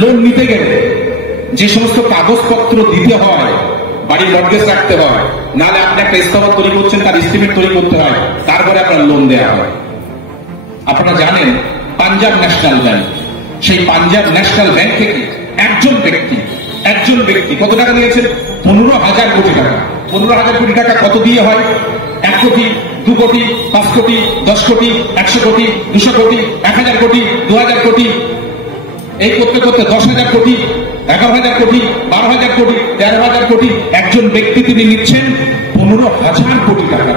Loan নিতে গেলে যে সমস্ত কাগজপত্র দিতে হয়, বাড়ির মর্টগেজ রাখতে হয়, নাহলে আপনি একটা ইস্তফা তৈরি করছেন, তার এস্টিমেট তৈরি করতে হয়, তারপরে আপনার লোন দেওয়া হয়। আপনারা জানেন পাঞ্জাব ন্যাশনাল ব্যাংক, সেই পাঞ্জাব ন্যাশনাল ব্যাংক থেকে একজন ব্যক্তি কত টাকা নিয়েছেন? 15,000 কোটি টাকা। 15,000 কোটি টাকা কত দিয়ে হয়? 1 কোটি, 2 কোটি, 5 কোটি, 10 কোটি, 100 কোটি, 200 কোটি, 1000 কোটি, 2000 কোটি, এই করতে করতে 10,000 কোটি, 11,000 কোটি, 12,000 কোটি, 13,000 কোটি। একজন ব্যক্তি তিনি নিচ্ছেন 15,000 কোটি টাকা।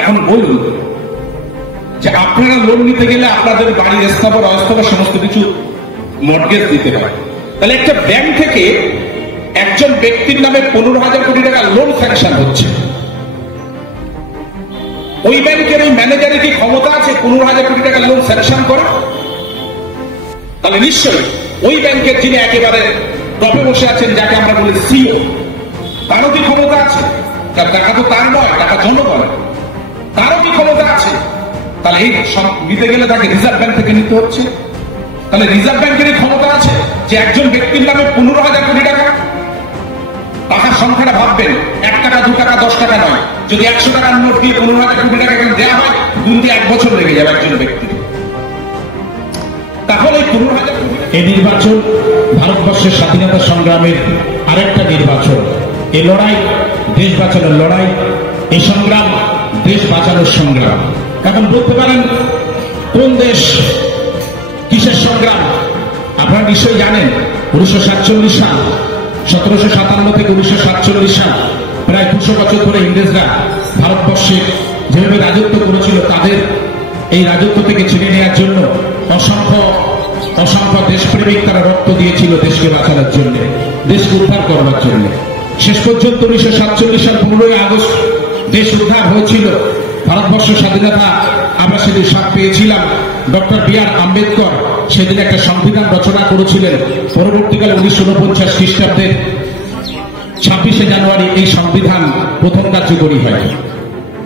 এখন বলুন যে আপনারা লোন নিতে গেলে আপনাদের বাড়ির স্থাবর অস্থাবর সমস্ত কিছু মর্টগেজ দিতে হয়, তাহলে একটা ব্যাংক থেকে একজন ব্যক্তির নামে 15,000 কোটি টাকা লোন স্যাংশন হচ্ছে। ওই ব্যাংকের ওই ম্যানেজারের কি ক্ষমতা আছে 15,000 কোটি টাকা লোন স্যাংশন করা? তাহলে নিশ্চয়ই ওই ব্যাংকের যিনি একেবারে টপে বসে আছেন, যাকে আমরা বলি সিও, তারও কি ক্ষমতা আছে? তার টাকা তো তার নয়, টাকা জনগণের, তারও কি ক্ষমতা আছে? তাহলে এই সব নিতে গেলে তাকে রিজার্ভ ব্যাংক থেকে নিতে হচ্ছে। তাহলে রিজার্ভ ব্যাংকের ক্ষমতা আছে যে একজন ব্যক্তির নামে 15,000 কোটি টাকা। টাকার সংখ্যাটা ভাববেন, 1 টাকা, 2 টাকা, 10 টাকা নয়। যদি 100 টাকার নোট দিয়ে 15,000 কোটি টাকা দেওয়া হয়, গুনতে 1 বছর লেগে যাবে একজন ব্যক্তি। তাহলে 15,000 কোটি। এই নির্বাচন ভারতবর্ষের স্বাধীনতা সংগ্রামের আরেকটা নির্বাচন। এই লড়াই দেশ বাঁচানোর লড়াই, এই সংগ্রাম দেশ বাঁচানোর সংগ্রাম। এখন বলতে পারেন কোন দেশ কিসের সংগ্রাম? আপনারা নিশ্চয়ই জানেন 1947 সাল, 1757 থেকে 1947 সাল, প্রায় 200 বছর ধরে ইংরেজরা ভারতবর্ষে যেভাবে রাজত্ব করেছিল, তাদের এই রাজত্ব থেকে ছিনিয়ে নেওয়ার জন্য অসংখ্য দেশপ্রেমিক তারা রক্ত দিয়েছিল দেশকে বাঁচানোর জন্য, দেশকে উদ্ধার করবার জন্য। শেষ পর্যন্ত 1947 সাল 15ই আগস্ট দেশ উদ্ধার হয়েছিল, ভারতবর্ষ স্বাধীনতা আমরা সেদিন স্বাদ পেয়েছিলাম। Doctor B.R.. আম্বেদকর সেদিন একটা সংবিধান রচনা করেছিলেন। পরবর্তীকালে 1949 খ্রিস্টাব্দের 26শে জানুয়ারি এই সংবিধান প্রথম কার্যকরী হয়।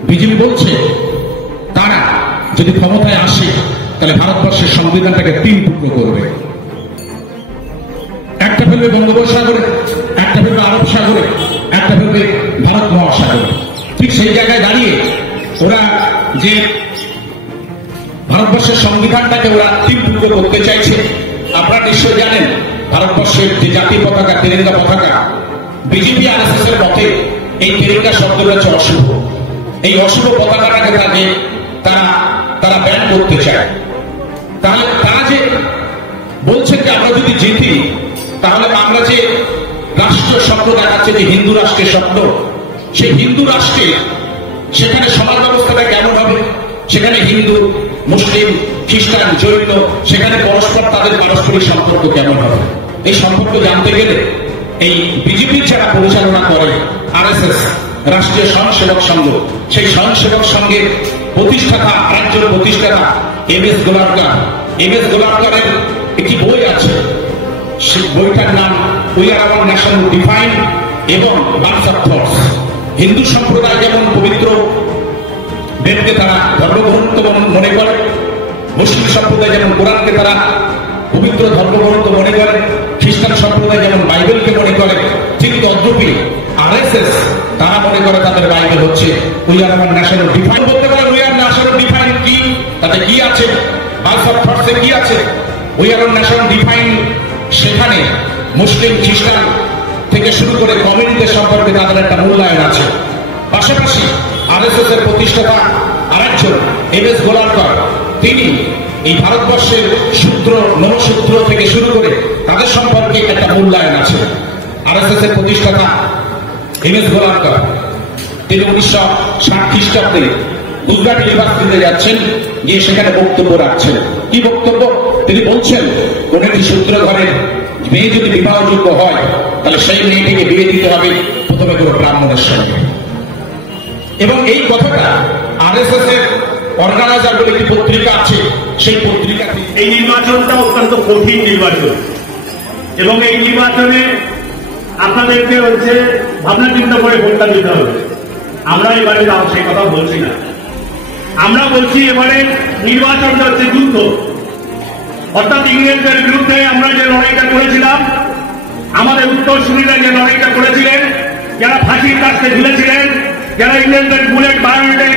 বিজেপি বলছে তারা যদি ক্ষমতায় আসে তাহলে ভারতবর্ষের সংবিধানটাকে 3 টুকরো করবে। একটা ফেলবে বঙ্গোপসাগরে, একটা ফেলবে আরব সাগরে, একটা ফেলবে ভারত মহাসাগরে। ঠিক সেই জায়গায় দাঁড়িয়ে ওরা যে ভারতবর্ষের সংবিধানটাকে ওরা 3 টুকরো করতে চাইছে। আপনারা নিশ্চয় জানেন ভারতবর্ষের যে জাতীয় পতাকা, তেরেঙ্গা পতাকা, বিজেপি আরএসএস এর মতে এই তেরেঙ্গা শব্দটা হচ্ছে অশুভ। এই অশুভ পতাকাটাকে তারা ব্যান করতে চায়। তাহলে তারা যে বলছে যে আমরা যদি জিতি তাহলে আমরা যে রাষ্ট্র স্বপ্ন দেখাচ্ছে, যে হিন্দু রাষ্ট্রের স্বপ্ন, সেই হিন্দু রাষ্ট্রে সেখানে সমাজ ব্যবস্থাটা কেমন হবে? সেখানে হিন্দু, মুসলিম, খ্রিস্টান, জৈন, সেখানে পরস্পর তাদের পারস্পরিক সম্পর্ক কেমন হবে? এই সম্পর্ক জানতে গেলে এই বিজেপির যারা পরিচালনা করে আরএসএস, রাষ্ট্রীয় স্বয়ংসেবক সংঘ, সেই স্বয়ংসেবক সংঘের প্রতিষ্ঠাতা, আরেকজন প্রতিষ্ঠাতা এম.এস. গোলারকারের একটি বই আছে। সেই বইটার নাম we are hour nation defined এবং বার্থ অফ থটস। হিন্দু সম্প্রদায় যেমন পবিত্র বেদকে তারা ধর্মগ্রন্থ মনে করে, মুসলিম সম্প্রদায় যেমন কোরআনকে তারা পবিত্র ধর্মগ্রন্থ মনে করে, খ্রিস্টান সম্প্রদায় যেমন বাইবেলকে মনে করে, ঠিক তদ্রূপই আরএসএস তারা মনে করে তাদের বাইবেল হচ্ছে we are our national define. বলতে পারে উই আর ন্যাশনাল ডিফাইন কি, তাতে কি আছে? বার্থ অফ থটসে কি আছে? We are our national define, সেখানে মুসলিম, খ্রিস্টান থেকে শুরু করে কমিউনিটির সম্পর্কে তাদের একটা মূল্যায়ন আছে। পাশাপাশি আরএসএস এর প্রতিষ্ঠাতা আরেকজন এম.এস. গোলারকার, তিনি এই ভারতবর্ষের সূত্র, নবসূত্র থেকে শুরু করে তাদের সম্পর্কে একটা মূল্যায়ন আছে। আরএসএস এর প্রতিষ্ঠাতা এম.এস. গোলারকার তিনি 1960 খ্রিস্টাব্দে গুজরাট ইউনিভার্সিটিতে যাচ্ছেন, গিয়ে সেখানে বক্তব্য রাখছেন। কি বক্তব্য? তিনি বলছেন কোন একটি সূত্র ঘরের মেয়ে যদি বিবাহযোগ্য হয় তাহলে সেই মেয়েটিকে বিয়ে দিতে হবে প্রথমে কোনো ব্রাহ্মণের সঙ্গে। এবং এই কথাটা আরএসএস এর অর্গানাইজার বলে একটি পত্রিকা আছে, সেই পত্রিকা। এই নির্বাচনটা অত্যন্ত কঠিন নির্বাচন এবং এই নির্বাচনে আপনাদেরকে হচ্ছে ভাবনা চিন্তা করে ভোটটা দিতে হবে। আমরা এবারে সেই কথা বলছি না। আমরা বলছি এবারে নির্বাচনটা হচ্ছে যুদ্ধ, অর্থাৎ ইংরেজদের বিরুদ্ধে আমরা যে লড়াইটা করেছিলাম, আমাদের উত্তরসূরিরা যে লড়াইটা করেছিলেন, যারা ফাঁসির কাছে ঝুলেছিলেন, যারা ইংরেজদের বুলেট বায়োনেটে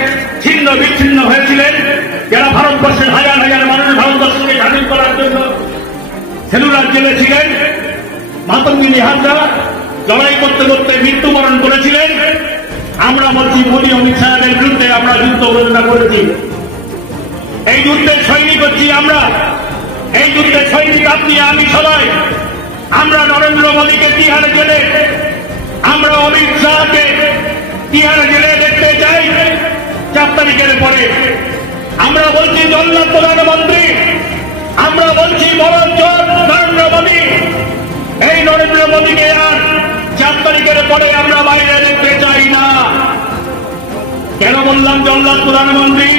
ছিন্ন বিচ্ছিন্ন হয়েছিলেন, যারা ভারতবর্ষের হাজার হাজার মানুষ ভারতবর্ষকে স্বাধীন করার জন্য সেলুলার জেলে ছিলেন, মাতঙ্গিনী হাজরা লড়াই করতে করতে মৃত্যুবরণ করেছিলেন, আমরা বলছি মোদী অমিত শাহের বিরুদ্ধে আমরা যুদ্ধ ঘোষণা করেছি। এই যুদ্ধের সৈনিক হচ্ছি আমরা, এই যুদ্ধের সৈনিক আপনি আমি সবাই। আমরা নরেন্দ্র মোদীকে তিহার জেলে, আমরা অমিত শাহকে তিহার জেলে দেখতে চাই 4 তারিখের পরে। আমরা বলছি জল্লাদ প্রধানমন্ত্রী, আমরা বলছি বড় চোর নরেন্দ্র মোদী। এই নরেন্দ্র মোদীকে আর 4 তারিখের পরে আমরা বাইরে দেখতে চাই না। কেন বললাম জল্লাদ প্রধানমন্ত্রী?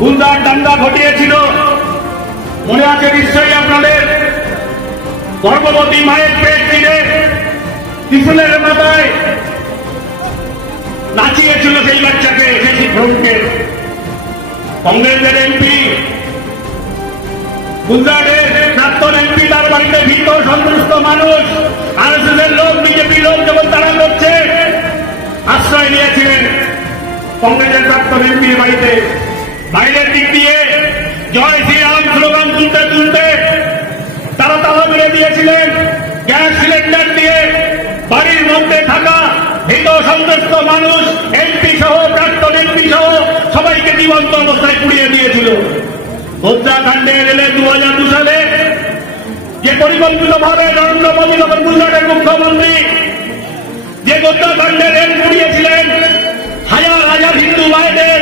গুন্ডার দাঙ্গা ঘটিয়েছিল, মনে আছে নিশ্চয়ই আপনাদের? গর্ভবতী মায়ের পেট চিনে ত্রিশুলের মাথায় নাচিয়েছিল সেই বাচ্চাকে, সেই ভ্রমকে। কংগ্রেসের এমপি, গুজরাটের প্রাক্তন এমপি, তার বাড়িতে ভীত সন্ত্রস্ত মানুষ, আরএসএসের লোক, বিজেপি লোক যখন তারা করছে, আশ্রয় নিয়েছিলেন কংগ্রেসের প্রাক্তন এমপির বাড়িতে। বাইরের দিক দিয়ে জয় শ্রীরাম স্লোগান তুলতে তুলতে তারা তালা মেরে দিয়েছিলেন। গ্যাস সিলিন্ডার দিয়ে বাড়ির মধ্যে থাকা ভীত সন্ত্রস্ত মানুষ, এমপি সহ প্রাক্তন এমপি সহ সবাইকে জীবন্ত অবস্থায় পুড়িয়ে দিয়েছিল। হত্যাকাণ্ডে এলে 2002 সালে যে পরিকল্পিতভাবে নরেন্দ্র মোদী তখন গুজরাটের মুখ্যমন্ত্রী যে হত্যাকাণ্ডে রেল পুড়িয়েছিলেন, হাজার হাজার হিন্দু মায়েদের,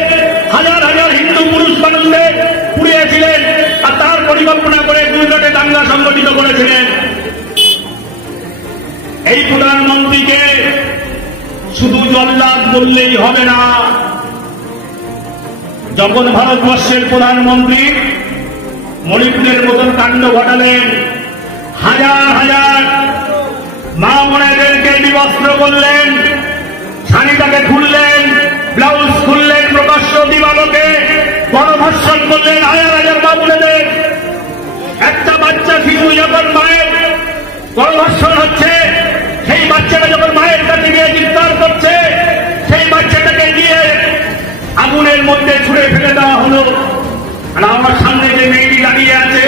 হাজার হাজার হিন্দু পুরুষ মানুষদের পুড়িয়েছিলেন, আর তার পরিকল্পনা করে গুজরাটে দাঙ্গা সংগঠিত করেছিলেন। এই প্রধানমন্ত্রীকে শুধু জল্লাদ বললেই হবে না। যখন ভারতবর্ষের প্রধানমন্ত্রী মণিপুরের মতন কাণ্ড ঘটালেন, হাজার হাজার মা বোনেদেরকে বিবস্ত্র করলেন, শাড়িটাকে খুললেন, ব্লাউজ খুললেন, প্রকাশ্য দিবালোকে গণধর্ষণ করলেন হাজার হাজার মা বোনেদের। একটা বাচ্চা শিশু যখন মায়ের গণধর্ষণ হচ্ছে, সেই বাচ্চাটা যখন মায়ের কাছে গিয়ে চিৎকার করছে, সেই বাচ্চাটাকে গিয়ে আগুনের মধ্যে ছুঁড়ে ফেলে দেওয়া হলো। আর আমার সামনে যে মেয়েটি দাঁড়িয়ে আছে,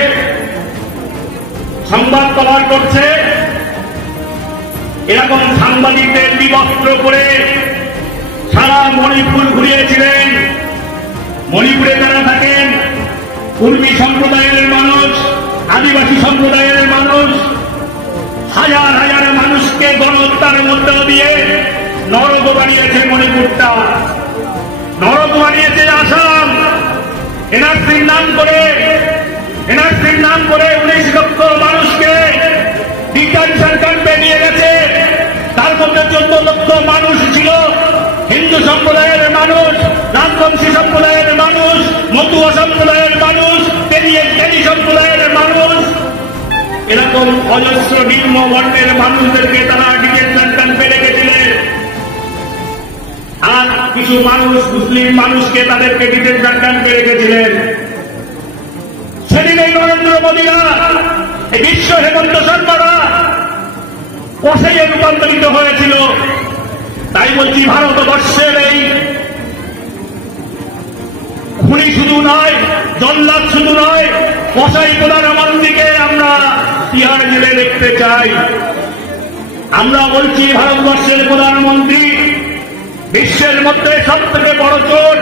সংবাদ কভার করছে, এরকম সাংবাদিকদের বিবস্ত্র করে সারা মণিপুর ঘুরিয়েছিলেন। মণিপুরে যারা থাকেন, কুর্মী সম্প্রদায়ের মানুষ, আদিবাসী সম্প্রদায়ের মানুষ, হাজার হাজার মানুষকে গণহত্যার মধ্য দিয়ে নরক বানিয়েছে মণিপুরটা, নরক বানিয়েছে আসাম। এনআরসির নাম করে 19 লক্ষ মানুষকে ডিটেনশন ক্যাম্পে নিয়ে গেছে। তার মধ্যে 14 লক্ষ মানুষ ছিল হিন্দু সম্প্রদায়ের মানুষ, রাজবংশী সম্প্রদায়ের মানুষ, মতুয়া সম্প্রদায়ের মানুষ, তেলি সম্প্রদায়ের মানুষ। এরকম অজস্র নিম্ন বর্ণের মানুষদেরকে তারা ডিটেনশন ক্যাম্পে রেখেছিলেন। আর কিছু মানুষ, মুসলিম মানুষকে তাদেরকে ডিটেনশন ক্যাম্পে রেখেছিলেন। সেদিন এই নরেন্দ্র মোদীরা, এই বিশ্ব হেমন্ত শর্মারা কষাইয়ে রূপান্তরিত হয়েছিল। তাই বলছি, ভারতবর্ষের এই খুনি শুধু নয়, জল্লাদ শুধু নয়, কষাই প্রধানমন্ত্রীকে আমরা তিহার জেলে দেখতে চাই। আমরা বলছি, ভারতবর্ষের প্রধানমন্ত্রী বিশ্বের মধ্যে সব থেকে বড় চোর,